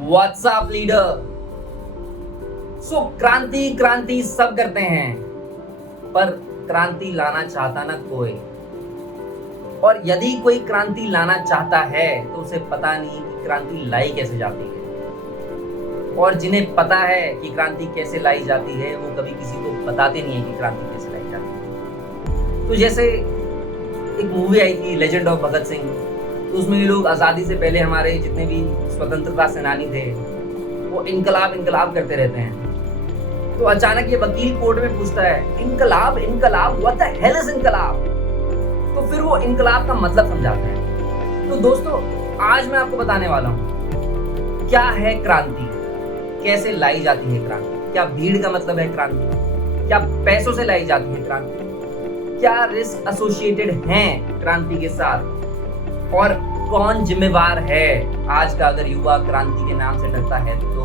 WhatsApp leader. सो क्रांति क्रांति सब करते हैं, पर क्रांति लाना चाहता ना कोई। और यदि कोई क्रांति लाना चाहता है तो उसे पता नहीं कि क्रांति लाई कैसे जाती है। और जिन्हें पता है कि क्रांति कैसे लाई जाती है वो कभी किसी को बताते नहीं है कि क्रांति कैसे लाई जाती है। तो जैसे एक मूवी आई थी लेजेंड ऑफ भगत सिंह, तो उसमें भी लोग आज़ादी से पहले हमारे जितने भी स्वतंत्रता सेनानी थे वो इनकलाब इनकलाब करते रहते हैं। तो अचानक ये वकील कोर्ट में पूछता है इनकलाब इनकलाब, व्हाट द हेल इज इनकलाब। तो फिर वो इनकलाब का मतलब समझाते हैं। तो दोस्तों आज मैं आपको बताने वाला हूँ क्या है क्रांति, कैसे लाई जाती है क्रांति, क्या भीड़ का मतलब है क्रांति, क्या पैसों से लाई जाती है क्रांति, क्या रिस्क एसोसिएटेड हैं क्रांति के साथ, और कौन जिम्मेवार है आज का अगर युवा क्रांति के नाम से डरता है। तो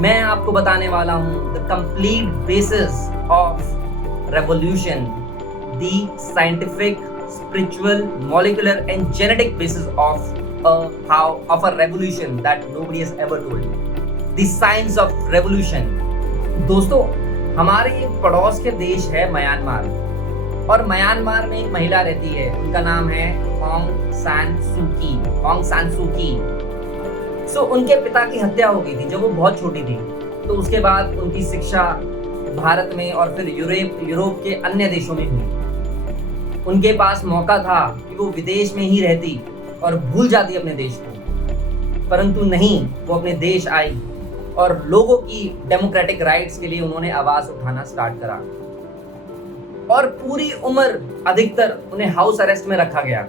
मैं आपको बताने वाला हूं the complete basis of revolution, the scientific, spiritual, molecular and genetic basis of a revolution that nobody has ever told, the science of revolution. दोस्तों हमारे एक पड़ोस के देश है म्यांमार, और म्यांमार में एक महिला रहती है, उनका नाम है ऑंग सान सू की। सो उनके पिता की हत्या हो गई थी जब वो बहुत छोटी थी। तो उसके बाद उनकी शिक्षा भारत में और फिर यूरोप के अन्य देशों में हुई। उनके पास मौका था कि वो विदेश में ही रहती और भूल जाती अपने देश को, परंतु नहीं, वो अपने देश आई और लोगों की डेमोक्रेटिक राइट्स के लिए उन्होंने आवाज उठाना स्टार्ट करा। और पूरी उम्र अधिकतर उन्हें हाउस अरेस्ट में रखा गया,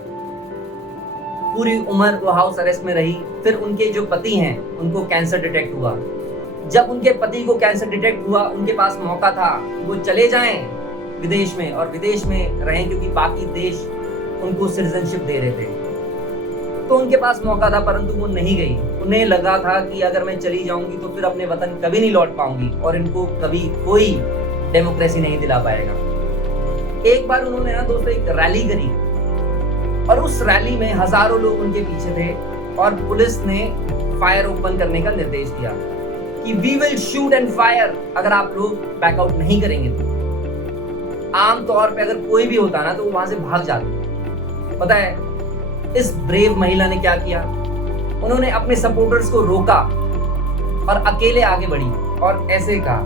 पूरी उम्र वो हाउस अरेस्ट में रही। फिर उनके जो पति हैं उनको कैंसर डिटेक्ट हुआ। जब उनके पति को कैंसर डिटेक्ट हुआ, उनके पास मौका था वो चले जाएं विदेश में और विदेश में रहें, क्योंकि बाकी देश उनको सिटीजनशिप दे रहे थे। तो उनके पास मौका था, परंतु वो नहीं गई। उन्हें लगा था कि अगर मैं चली जाऊंगी तो फिर अपने वतन कभी नहीं लौट पाऊंगी और इनको कभी कोई डेमोक्रेसी नहीं दिला पाएगा। एक बार उन्होंने ना दोस्तों एक रैली करी, और उस रैली में हजारों लोग उनके पीछे थे और पुलिस ने फायर ओपन करने का निर्देश दिया कि we will shoot and fire अगर आप लोग बैकआउट नहीं करेंगे तो। आमतौर पे अगर कोई भी होता ना तो वो वहां से भाग जाते। पता है इस ब्रेव महिला ने क्या किया, उन्होंने अपने सपोर्टर्स को रोका और अकेले आगे बढ़ी और ऐसे कहा,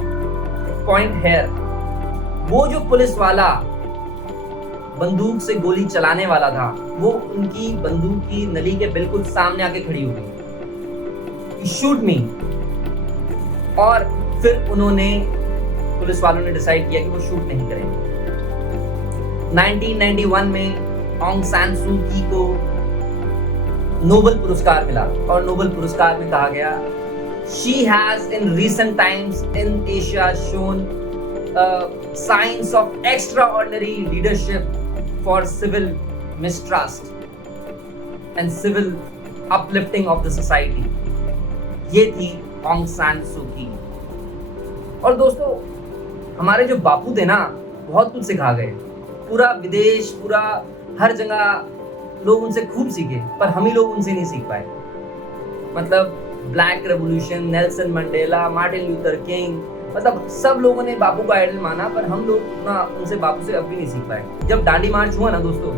पॉइंट हेयर, वो जो पुलिस वाला बंदूक से गोली चलाने वाला था वो उनकी बंदूक की नली के बिल्कुल सामने आके खड़ी हो गई, शूट मी। और फिर उन्होंने, पुलिस वालों ने डिसाइड किया कि वो शूट नहीं करेंगे। 1991 में ऑंग सान सू की को नोबेल पुरस्कार मिला, और नोबेल पुरस्कार में कहा गया, she has in recent times in Asia shown signs of extraordinary leadership for civil mistrust and civil uplifting of the society। ये थी ऑंग सान सू की। और दोस्तों हमारे जो बापू थे ना बहुत कुछ सिखा गए, पूरा विदेश, पूरा हर जगह लोग उनसे खूब सीखे, पर हम ही लोग उनसे नहीं सीख पाए। मतलब black revolution, Nelson Mandela, Martin Luther king, मतलब सब लोगों ने बापू को आइडल माना, पर हम लोग ना उनसे बापू से अब भी नहीं सीख पाए। जब दांडी मार्च हुआ ना दोस्तों,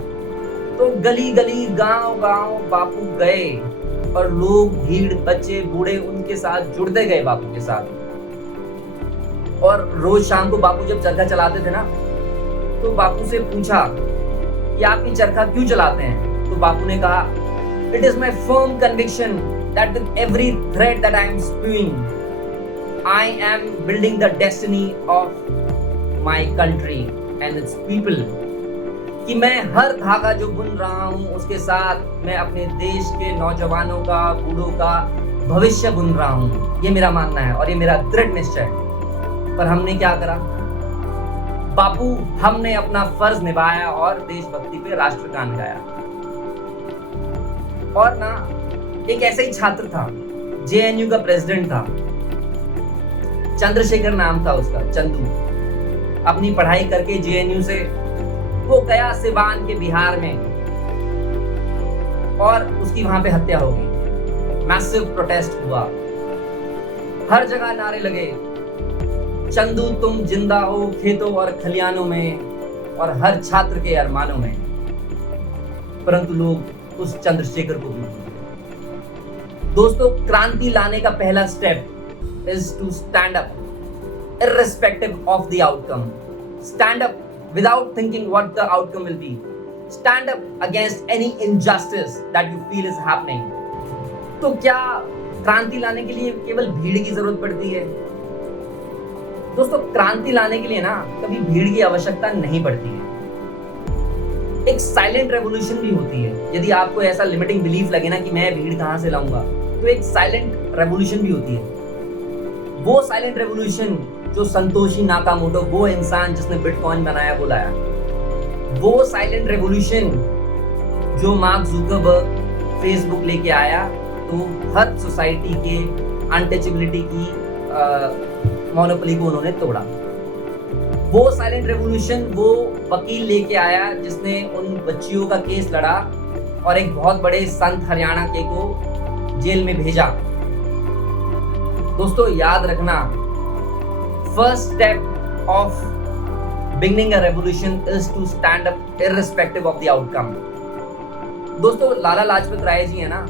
तो गली गली, गांव गांव बापू गए और लोग, भीड़, बच्चे, बूढ़े उनके साथ जुड़ते गए बापू के साथ। और रोज शाम को बापू जब चरखा चलाते थे ना, तो बापू से पूछा कि आप ये चरखा क्यों चलाते हैं। तो बापू ने कहा, it is my firm conviction that with every thread that I am spewing I am building the destiny of my country and its people। कि मैं हर धागा जो बुन रहा हूँ उसके साथ मैं अपने देश के नौजवानों का, बूढ़ों का भविष्य बुन रहा हूँ। ये मेरा मानना है और ये मेरा दृढ़ निश्चय है। पर हमने क्या करा बापू, हमने अपना फर्ज निभाया और देशभक्ति पे राष्ट्रगान गाया। और ना एक ऐसा ही छात्र था, जेएनयू का प्रेसिडेंट था, चंद्रशेखर नाम था उसका, चंदू। अपनी पढ़ाई करके जेएनयू से वो गया सिवान के बिहार में और उसकी वहां पे हत्या हो गई। मैसिव प्रोटेस्ट हुआ, हर जगह नारे लगे, चंदू तुम जिंदा हो खेतों और खलियानों में और हर छात्र के अरमानों में। परंतु लोग उस चंद्रशेखर को भी भूल गए। दोस्तों, क्रांति लाने का पहला step is to stand up irrespective of the outcome. Stand up without thinking what the outcome will be. Stand up against any injustice that you feel is happening. तो क्या क्रांति लाने के लिए केवल भीड़ की जरूरत पड़ती है? दोस्तों, क्रांति लाने के लिए ना कभी भीड़ की आवश्यकता नहीं पड़ती है। एक साइलेंट रेवोल्यूशन भी होती है। यदि आपको ऐसा लिमिटिंग बिलीफ लगे ना कि मैं भीड़ कहां से लाऊंगा, तो एक साइलेंट रेवोल्यूशन भी होती है। वो साइलेंट रेवोल्यूशन जो संतोषी नाकामोटो, वो इंसान जिसने बिटकॉइन बनाया, वो लाया। वो साइलेंट रेवोल्यूशन जो मार्क जुकरबर्ग फेसबुक लेके आया, तो हर सोसाइटी के अनटचेबिलिटी की मोनोपोली को उन्होंने तोड़ा। वो साइलेंट रेवोल्यूशन वो वकील लेके आया जिसने उन बच्चियों का केस लड़ा और एक बहुत बड़े संत हरियाणा के को जेल में भेजा। दोस्तों, याद रखना, first step of beginning a revolution is to stand up irrespective of the outcome. दोस्तों, लाला लाजपत राय जी है ना,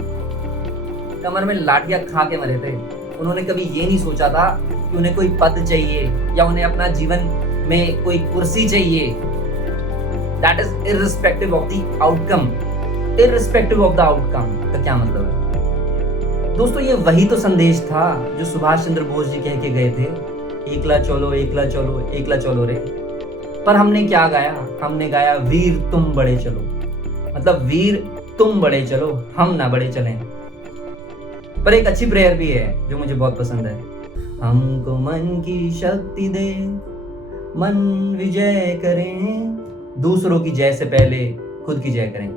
कमर में लाठियां खा के मरे थे। उन्होंने कभी ये नहीं सोचा था कि उन्हें कोई पद चाहिए या उन्हें अपना जीवन में कोई कुर्सी चाहिए। That is irrespective of the outcome. Irrespective of the outcome का क्या मतलब है? दोस्तों, ये वही तो संदेश था जो सुभाष चंद्र बोस जी कह के गए थे, एकला चलो एकला चलो एकला चलो रे। पर हमने क्या गाया? हमने गाया वीर तुम बड़े चलो। मतलब वीर तुम बड़े चलो, हम ना बड़े चलें। पर एक अच्छी प्रेयर भी है जो मुझे बहुत पसंद है। हमको मन की शक्ति दे, मन विजय करें, दूसरों की जय से पहले खुद की जय करें।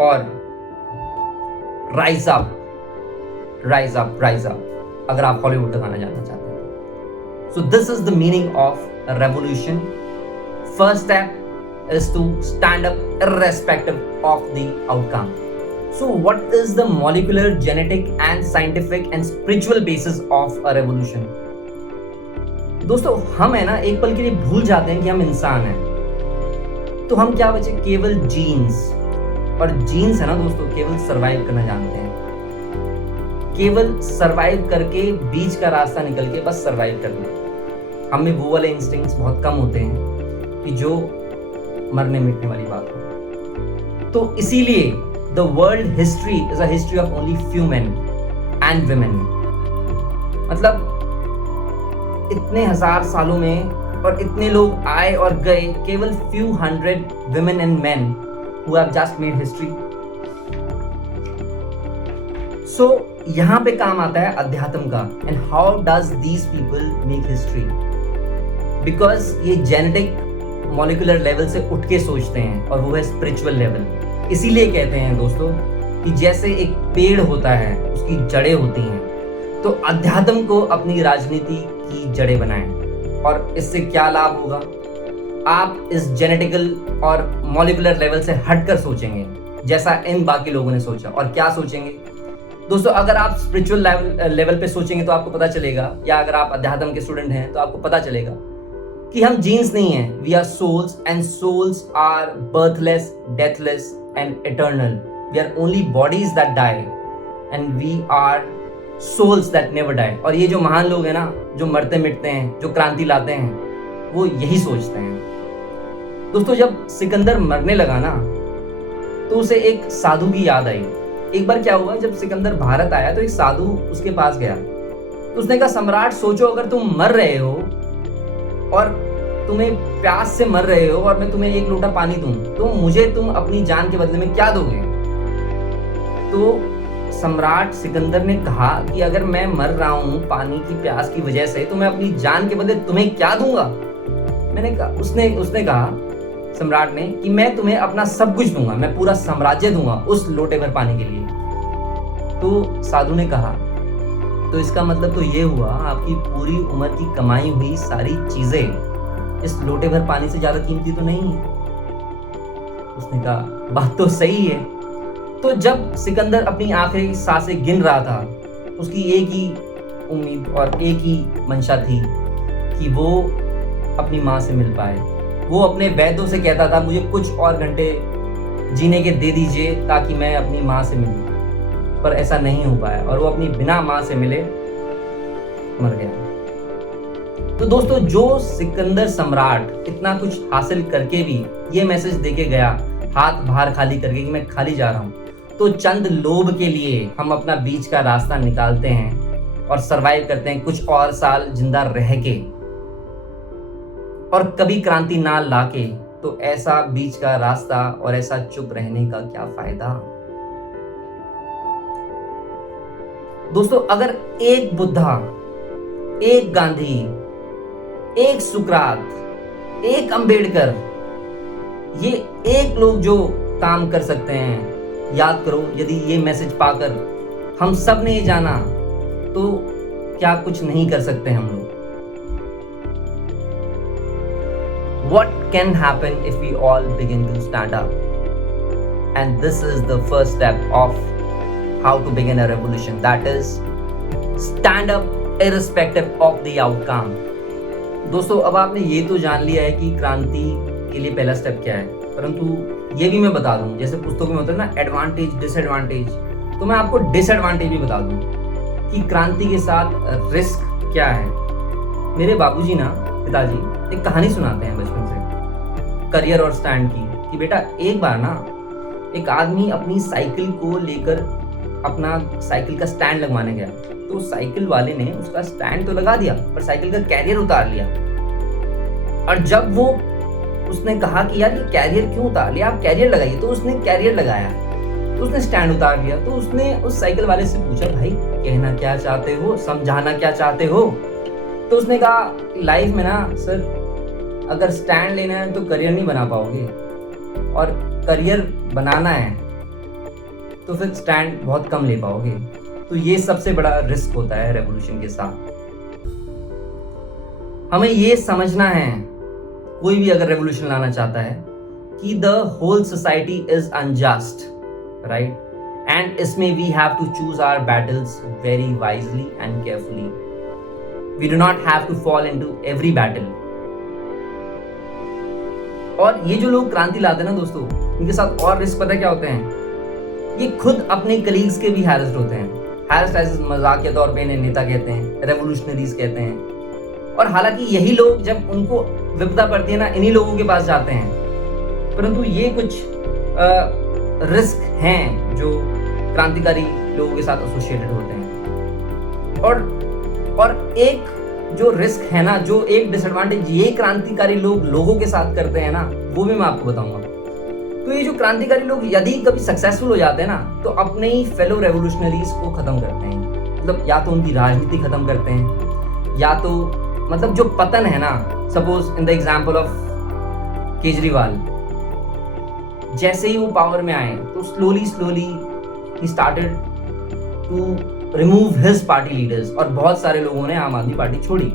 और rise up, rise up, rise up, अगर आप हॉलीवुड का गाना जानना चाहते हैं। So this is the meaning of a revolution. First step is to stand up irrespective of the outcome. So what is the molecular, genetic and scientific and spiritual basis of a revolution? दोस्तों, हम है ना एक पल के लिए भूल जाते हैं कि हम इंसान हैं। तो हम क्या बचे? केवल जीन्स। और जीन्स है ना दोस्तों, केवल सरवाइव करना जानते हैं। केवल सरवाइव करके बीच का रास्ता निकल के बस सरवाइव करना है। हम में वो वाले इंस्टिंक्ट्स बहुत कम होते हैं कि जो मरने मिटने वाली बात हो। तो इसीलिए the world history is a history of only few main and women. मतलब इतने हजार सालों में और इतने लोग आए और गए, केवल few hundred women and men who have just made history. So यहाँ पे काम आता है अध्यात्म का, and how does these people make history? Because ये जेनेटिक मॉलिक्यूलर लेवल से उठ के सोचते हैं और वो है स्पिरिचुअल लेवल। इसीलिए कहते हैं दोस्तों कि जैसे एक पेड़ होता है, उसकी जड़ें होती हैं, तो अध्यात्म को अपनी राजनीति की जड़ें बनाएं। और इससे क्या लाभ होगा? आप इस जेनेटिकल और मॉलिक्यूलर लेवल से हटकर सोचेंगे जैसा इन बाकी लोगों ने सोचा। और क्या सोचेंगे दोस्तों? अगर आप स्पिरिचुअल लेवल पे सोचेंगे तो आपको पता चलेगा, या अगर आप अध्यात्म के स्टूडेंट हैं तो आपको पता चलेगा कि हम जीन्स नहीं हैं, we are souls, and souls are birthless, deathless and eternal. We are only bodies that die and we are souls that never die. और ये जो महान लोग हैं ना, जो मरते मिटते हैं, जो क्रांति लाते हैं, वो यही सोचते हैं। दोस्तों, जब सिकंदर मरने लगा ना, तो उसे एक साधु की याद आई। एक बार क्या हुआ, जब सिकंदर भारत आया तो एक साधु उसके पास गया, तो उसने कहा, सम्राट सोचो, अगर तुम मर रहे हो और तुम्हें प्यास से मर रहे हो और मैं तुम्हें एक लोटा पानी दूं, तो मुझे तुम अपनी जान के बदले में क्या दोगे? तो सम्राट सिकंदर ने कहा कि अगर मैं मर रहा हूं पानी की प्यास की वजह से, तो मैं अपनी जान के बदले तुम्हें क्या दूंगा? उसने कहा सम्राट ने कि मैं तुम्हें अपना सब कुछ दूंगा, मैं पूरा साम्राज्य दूंगा उस लोटे भर पानी के लिए। तो साधु ने कहा, तो इसका मतलब तो ये हुआ आपकी पूरी उम्र की कमाई हुई सारी चीजें इस लोटे भर पानी से ज्यादा कीमती तो नहीं है। उसने कहा, बात तो सही है। तो जब सिकंदर अपनी आखिरी सांसें गिन रहा था, उसकी एक ही उम्मीद और एक ही मंशा थी कि वो अपनी माँ से मिल पाए। वो अपने वैद्यों से कहता था, मुझे कुछ और घंटे जीने के दे दीजिए ताकि मैं अपनी माँ से मिलूं, पर ऐसा नहीं हो पाया और वो अपनी बिना माँ से मिले मर गया। तो दोस्तों, जो सिकंदर सम्राट इतना कुछ हासिल करके भी ये मैसेज देके गया, हाथ बाहर खाली करके कि मैं खाली जा रहा हूँ, तो चंद लोभ के लिए हम अपना बीच का रास्ता निकालते हैं और सरवाइव करते हैं कुछ और साल जिंदा रह के, और कभी क्रांति ना लाके। तो ऐसा बीच का रास्ता और ऐसा चुप रहने का क्या फायदा। दोस्तों, अगर एक बुद्धा, एक गांधी, एक सुकरात, एक अंबेडकर, ये एक लोग जो काम कर सकते हैं, याद करो, यदि ये मैसेज पाकर हम सब ने ये जाना तो क्या कुछ नहीं कर सकते हम लोग। What can happen if we all begin to stand up? And this is the first step of how to begin a revolution. That is, stand up irrespective of the outcome. दोस्तों, अब आपने ये तो जान लिया है कि क्रांति के लिए पहला स्टेप क्या है, परंतु ये भी मैं बता दूं, जैसे पुस्तकों में होता है ना एडवांटेज डिसएडवांटेज, तो मैं आपको डिसएडवांटेज भी बता दूं कि क्रांति के साथ रिस्क क्या है। मेरे बाबूजी ना, पिताजी, एक कहानी सुनाते हैं बचपन से करियर और स्टैंड की, कि बेटा एक बार ना एक आदमी अपनी साइकिल को लेकर अपना साइकिल का स्टैंड लगवाने गया, तो साइकिल वाले ने उसका स्टैंड तो लगा दिया पर साइकिल का कैरियर उतार लिया। और जब वो उसने कहा कि यार ये कैरियर क्यों उतार लिया, आप कैरियर लगाइए, तो उसने कैरियर लगाया, तो उसने स्टैंड उतार लिया। तो उसने उस साइकिल वाले से पूछा, भाई कहना क्या चाहते हो, समझाना क्या चाहते हो? तो उसने कहा, लाइफ में ना सर, अगर स्टैंड लेना है तो करियर नहीं बना पाओगे, और करियर बनाना है तो फिर स्टैंड बहुत कम ले पाओगे। तो ये सबसे बड़ा रिस्क होता है रेवोल्यूशन के साथ। हमें ये समझना है, कोई भी अगर रेवोल्यूशन लाना चाहता है, कि the whole society is unjust, right, and इसमें we have to choose our battles very wisely and carefully. We do not have to fall into every battle. और ये जो लोग क्रांति लाते हैं ना दोस्तों, इनके साथ और रिस्क पता क्या होते हैं, ये खुद अपने कलीग्स के भी हैरेस्ड होते हैं। हैरेस्ड ऐसे मजाक के तौर पे इन्हें नेता कहते हैं, रेवोल्यूशनरीज कहते हैं, और हालांकि यही लोग जब उनको विपदा पड़ती है ना, इन्हीं लोगों के पास जाते हैं। परंतु ये कुछ रिस्क हैं जो क्रांतिकारी लोगों के साथ एसोसिएटेड होते हैं। और एक जो रिस्क है ना, जो एक डिसएडवांटेज ये क्रांतिकारी लोग लोगों के साथ करते हैं ना, वो भी मैं आपको बताऊंगा। तो ये जो क्रांतिकारी लोग यदि कभी सक्सेसफुल हो जाते हैं ना, तो अपने ही फेलो रेवोल्यूशनरीज को खत्म करते हैं। मतलब या तो उनकी राजनीति खत्म करते हैं, या तो मतलब जो पतन है ना, suppose in the example of Kejriwal, जैसे ही वो पावर में आए तो स्लोली ही started to remove his party leaders, और बहुत सारे लोगों ने आम आदमी पार्टी छोड़ी।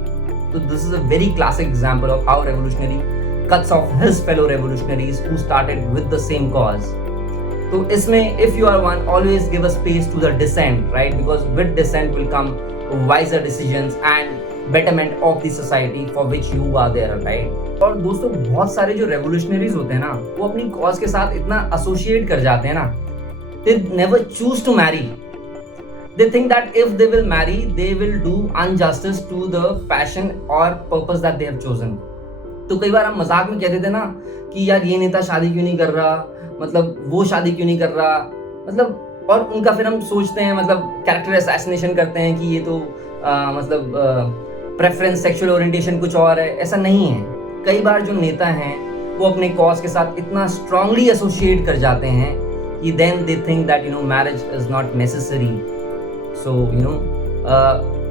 तो this is a very classic example of how revolutionary cuts off his fellow revolutionaries who started with the same cause. तो इसमें if you are one, always give a space to the dissent, right? Because with dissent will come wiser decisions and betterment of the society for which you are there, right? और दोस्तों, बहुत सारे जो revolutionaries होते हैं ना, वो अपनी cause के साथ इतना associate कर जाते हैं ना, they never choose to marry. They think that if they will marry, they will do injustice to the passion or purpose that they have chosen. तो कई बार हम मजाक में कह देते ना कि यार ये नेता शादी क्यों नहीं कर रहा, मतलब वो शादी क्यों नहीं कर रहा, मतलब, और उनका फिर हम सोचते हैं, मतलब कैरेक्टर असैसिनेशन करते हैं कि ये तो मतलब प्रेफरेंस, सेक्सुअल ओरिएंटेशन कुछ और है। ऐसा नहीं है। कई बार जो नेता हैं वो अपने कॉज के साथ इतना स्ट्रांगली एसोसिएट कर जाते हैं कि then they think that marriage is not necessary. So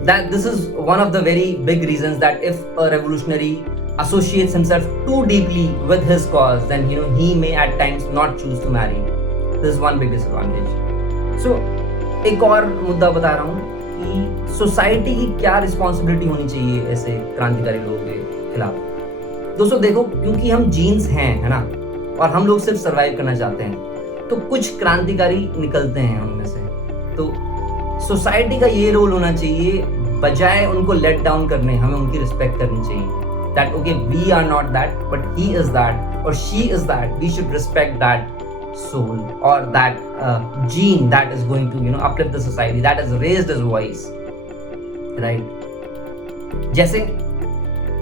that this is one of the very big reasons that if a revolutionary associates himself too deeply with his cause, then he may at times not choose to marry. This is one big disadvantage. So एक और मुद्दा बता रहा हूँ कि society की क्या responsibility होनी चाहिए ऐसे क्रांतिकारी लोगों के खिलाफ। दोस्तों देखो, क्योंकि हम जीन्स हैं, है ना, और हम लोग सिर्फ सर्वाइव करना चाहते हैं, तो कुछ क्रांतिकारी निकलते हैं उनमें से। तो सोसाइटी का ये रोल होना चाहिए, बजाय उनको लेट डाउन करने हमें उनकी रिस्पेक्ट करनी चाहिए। That okay, we are not that but he is that और she is that, we should respect that soul or that gene that is going to uplift the society, that has raised his voice, right? जैसे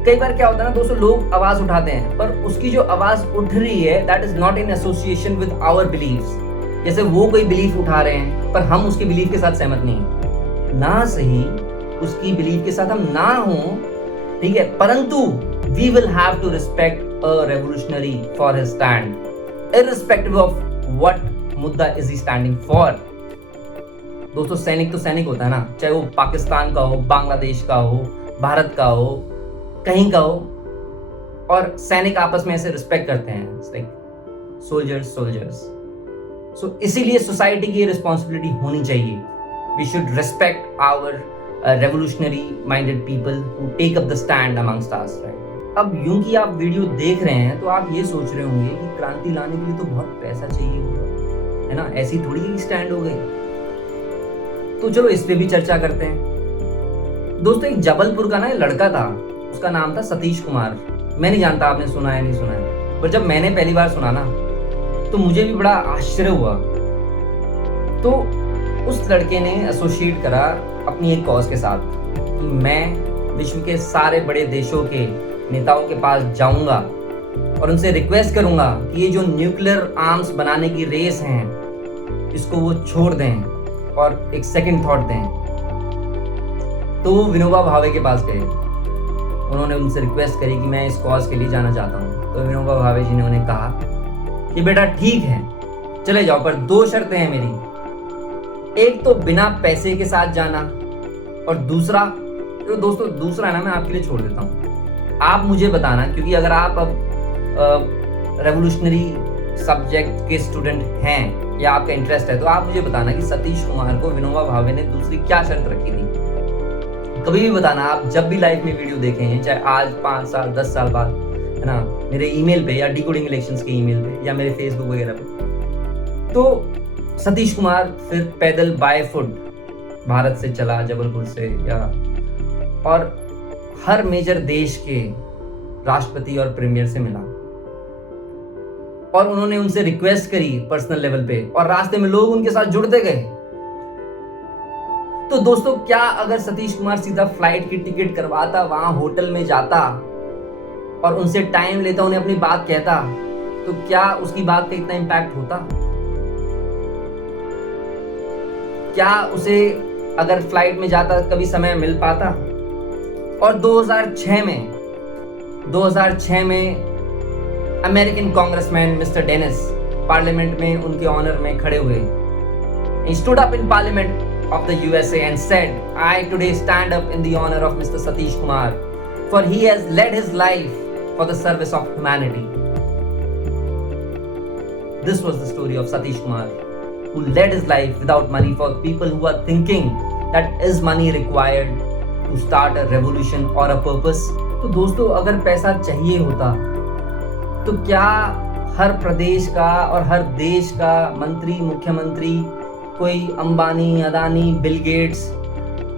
कई बार क्या होता है ना दोस्तों, लोग आवाज उठाते हैं पर उसकी जो आवाज उठ रही है that is not in association with our beliefs। जैसे वो कोई बिलीफ उठा रहे हैं पर हम उसके बिलीफ के साथ सहमत नहीं हैं, ना सही उसकी बिलीफ के साथ हम ना हो, ठीक है, परंतु we will have to respect a revolutionary for his stand irrespective of what मुद्दा is he standing for। दोस्तों सैनिक तो सैनिक होता है ना, चाहे वो पाकिस्तान का हो, बांग्लादेश का हो, भारत का हो, कहीं का हो, और सैनिक आपस में ऐसे रिस्पेक्ट करते हैं, लाइक सोल्जर्स। सो इसीलिए सोसाइटी की रिस्पॉन्सिबिलिटी होनी चाहिए, we should respect our revolutionary minded people who take up the stand amongst us, right. अब यूं कि आप वीडियो देख रहे हैं तो आप ये सोच रहे होंगे कि क्रांति लाने के लिए तो बहुत पैसा चाहिए होगा, है ना, ऐसी थोड़ी ही स्टैंड हो गई। तो चलो इस पे भी चर्चा करते हैं। दोस्तों एक जबलपुर का ना लड़का था, उसका नाम था सतीश कुमार। मैं नहीं जानता आपने सुना है नहीं सुना है, पर जब मैंने पहली बार सुना ना तो मुझे भी बड़ा आश्चर्य हुआ। तो उस लड़के ने एसोसिएट करा अपनी एक कॉज के साथ कि मैं विश्व के सारे बड़े देशों के नेताओं के पास जाऊंगा और उनसे रिक्वेस्ट करूंगा कि ये जो न्यूक्लियर आर्म्स बनाने की रेस है इसको वो छोड़ दें और एक सेकंड थॉट दें। तो वो विनोबा भावे के पास गए, उन्होंने उनसे रिक्वेस्ट करी कि मैं इस कॉज के लिए जाना चाहता हूँ। तो विनोबा भावे जी ने उन्हें कहा कि बेटा ठीक है चले जाओ, पर 2 शर्तें हैं मेरी। एक तो बिना पैसे के साथ जाना, और दूसरा, तो दोस्तों दूसरा ना मैं आपके लिए छोड़ देता हूँ, आप मुझे बताना, क्योंकि अगर आप अब रेवोल्यूशनरी सब्जेक्ट के स्टूडेंट हैं या आपका इंटरेस्ट है तो आप मुझे बताना कि सतीश कुमार को विनोबा भावे ने दूसरी क्या शर्त रखी थी। कभी भी बताना, आप जब भी लाइफ में वीडियो देखे हैं, चाहे आज 5 साल 10 साल बाद, है ना, मेरे ईमेल पे या डिकोडिंग इलेक्शंस के ईमेल पे या मेरे फेसबुक वगैरह पे। तो सतीश कुमार फिर पैदल बाय फुट भारत से चला, जबलपुर से, या और हर मेजर देश के राष्ट्रपति और प्रीमियर से मिला और उन्होंने उनसे रिक्वेस्ट करी पर्सनल लेवल पे, और रास्ते में लोग उनके साथ जुड़ते गए। तो दोस्तों क्या अगर सतीश कुमार सीधा फ्लाइट की टिकट करवाता, वहां होटल में जाता और उनसे टाइम लेता, उन्हें अपनी बात कहता, तो क्या उसकी बात पे इतना इम्पैक्ट होता? क्या उसे अगर फ्लाइट में जाता कभी समय मिल पाता? और 2006 में American congressman mister Dennis parliament में उनके ऑनर में खड़े हुए। He stood up in Parliament of the USA and said, I today stand up in the honor of Mr. Satish Kumar, for he has led his life for the service of humanity. This was the story of Satish Kumar, who led his life without money for people who are thinking that is money required to start a revolution or a purpose. तो दोस्तों अगर पैसा चाहिए होता तो क्या हर प्रदेश का और हर देश का मंत्री, मुख्यमंत्री कोई अंबानी, अदानी, बिल गेट्स,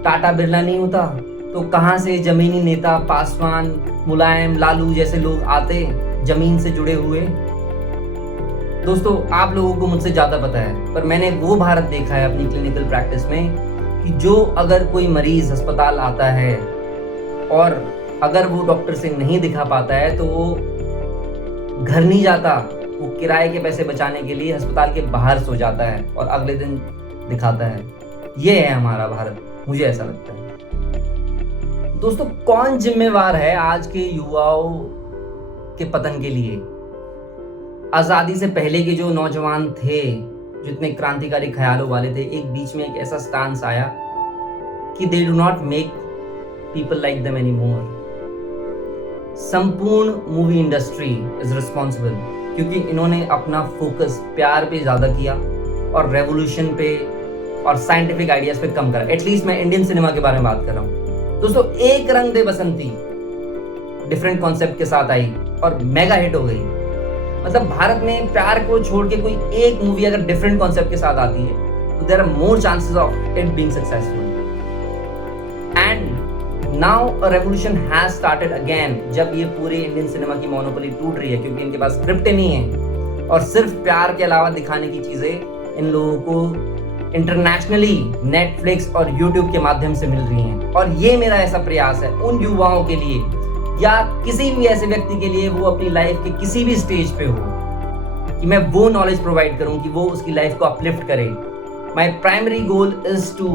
टाटा, बिरला नहीं होता? तो कहाँ से जमीनी नेता पासवान, मुलायम, लालू जैसे लोग आते जमीन से जुड़े हुए? दोस्तों आप लोगों को मुझसे ज़्यादा पता है, पर मैंने वो भारत देखा है अपनी क्लिनिकल प्रैक्टिस में कि जो अगर कोई मरीज अस्पताल आता है और अगर वो डॉक्टर से नहीं दिखा पाता है तो वो घर नहीं जाता, वो किराए के पैसे बचाने के लिए अस्पताल के बाहर सो जाता है और अगले दिन दिखाता है। ये है हमारा भारत, मुझे ऐसा लगता है। दोस्तों कौन जिम्मेवार है आज के युवाओं के पतन के लिए? आजादी से पहले के जो नौजवान थे, जितने क्रांतिकारी ख्यालों वाले थे, एक बीच में एक ऐसा स्टांस आया कि they do not make people like them any more. संपूर्ण मूवी इंडस्ट्री इज रिस्पॉन्सिबल, क्योंकि इन्होंने अपना फोकस प्यार पे ज्यादा किया और रेवोल्यूशन पे और साइंटिफिक आइडियाज पे कम करा। एटलीस्ट मैं इंडियन सिनेमा के बारे में बात कर रहा हूँ। दोस्तों एक रंग दे बसंती डिफरेंट कॉन्सेप्ट के साथ आई और मेगा हिट हो गई। मतलब भारत में प्यार को छोड़ के कोई एक मूवी अगर डिफरेंट कॉन्सेप्ट के साथ आती है तो there are more chances of it being successful. And now a revolution has started again, जब ये पूरे इंडियन सिनेमा की मोनोपोली टूट रही है क्योंकि इनके पास स्क्रिप्ट नहीं है और सिर्फ प्यार के अलावा दिखाने की चीजें इन लोगों को इंटरनेशनली नेटफ्लिक्स और यूट्यूब के माध्यम से मिल रही हैं। और ये मेरा ऐसा प्रयास है उन युवाओं के लिए या किसी भी ऐसे व्यक्ति के लिए, वो अपनी लाइफ के किसी भी स्टेज पे हो, कि मैं वो नॉलेज प्रोवाइड करूं कि वो उसकी लाइफ को अपलिफ्ट करे। My primary goal is to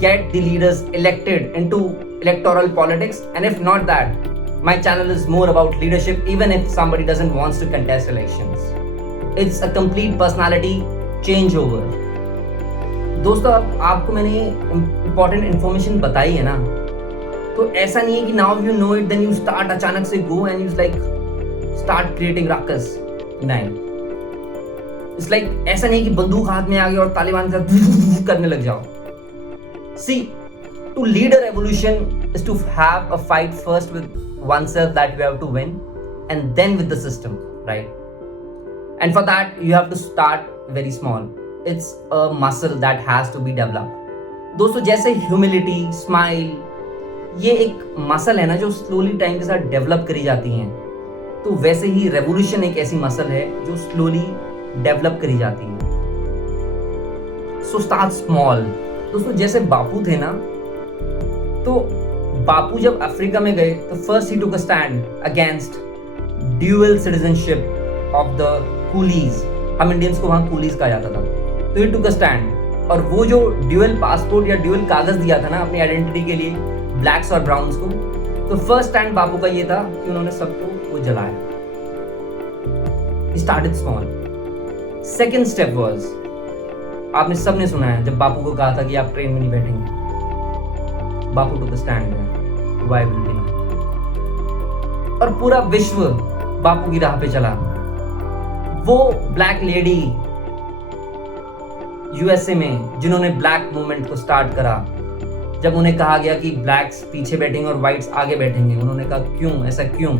get the leaders elected into electoral politics, and if not that, my channel is more about leadership even if somebody doesn't wants to contest elections. It's a complete personality changeover. दोस्तों, अब आपको मैंने important information बताई है ना, तो ऐसा नहीं है कि now you know it then you start अचानक से go and you like start creating ruckus. नहीं, it's like ऐसा नहीं कि बंदूक हाथ में आ गई और तालिबान के साथ करने लग जाओ. See, to lead a revolution is to have a fight first with oneself that you have to win, and then with the system, right? And for that you have to start very small. It's a muscle that has to be developed. दोस्तों, जैसे humility, smile, ये एक muscle है ना जो slowly time के साथ develop करी जाती हैं, तो वैसे ही रेवोल्यूशन एक ऐसी मसल है जो स्लोली डेवलप करी जाती है. So start small. दोस्तों, जैसे बापू थे ना, तो बापू जब अफ्रीका में गए तो first he took a stand against dual citizenship of the Coolidge. हम इंडियंस को वहां कूलीज कहा जाता था. तो ही टुक अ स्टैंड, और वो जो ड्यूअल पासपोर्ट या ड्यूअल कागज दिया था ना अपनी आइडेंटिटी के लिए ब्लैक्स और ब्राउन्स को, तो फर्स्ट स्टैंड बापू का ये था कि उन्होंने सबको वो जलाया. He started small. Second step was, आपने सबने सुना है जब बापू को कहा था कि आप ट्रेन में नहीं बैठेंगे, बापू टुक अ स्टैंड है वायबिलिटी में, और पूरा विश्व बापू की राह पे चला. वो ब्लैक लेडी यूएसए में जिन्होंने ब्लैक मूवमेंट को स्टार्ट करा, जब उन्हें कहा गया कि ब्लैक्स पीछे बैठेंगे और व्हाइट्स आगे बैठेंगे, उन्होंने कहा क्यों, ऐसा क्यों?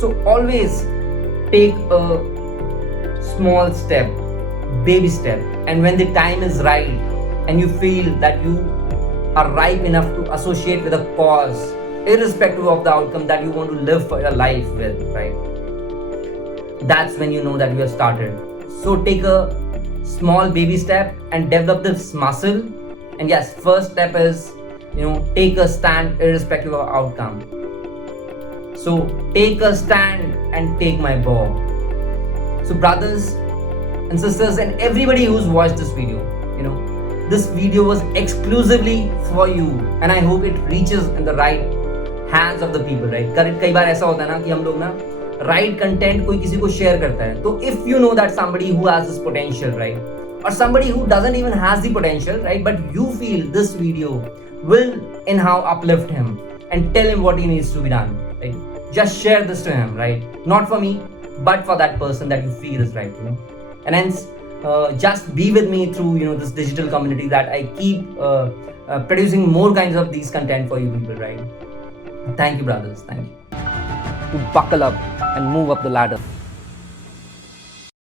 So always take a small step, baby step, and when the time is right and you feel that you are ripe enough to associate with a cause irrespective of the outcome that you want to live for your life with, right? That's when you know that you have started. So take a small baby step and develop this muscle. And yes, first step is, take a stand irrespective of outcome. So take a stand and take my ball. So brothers and sisters and everybody who's watched this video, this video was exclusively for you, and I hope it reaches in the right hands of the people, right? कई बार ऐसा होता है ना कि हम लोग ना right content कोई किसी को share करता है, तो if you know that somebody who has this potential, right, or somebody who doesn't even has the potential, right, but you feel this video will anyhow uplift him and tell him what he needs to be done, right? Just share this to him, right? Not for me, but for that person that you feel is right, and hence just be with me through this digital community that I keep producing more kinds of these content for you people, right? Thank you brothers, thank you. To buckle up and move up the ladder.